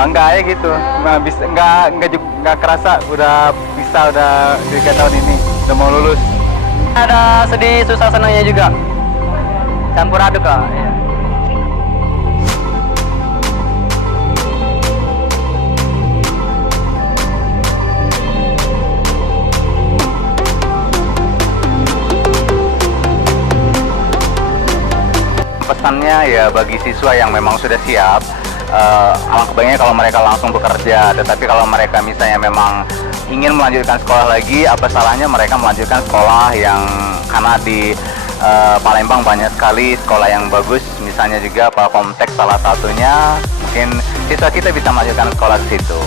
bangga aja gitu. Nah, bisa nggak kerasa udah 3 tahun ini udah mau lulus. Ada sedih, susah, senangnya juga. Campur aduk lah. Ya. Pesannya ya bagi siswa yang memang sudah siap, alangkah baiknya kalau mereka langsung bekerja. Tetapi kalau mereka misalnya memang ingin melanjutkan sekolah lagi, apa salahnya mereka melanjutkan sekolah yang karena di Palembang banyak sekali sekolah yang bagus, misalnya juga Palkomtek salah satunya. Mungkin siswa kita bisa melanjutkan sekolah di situ.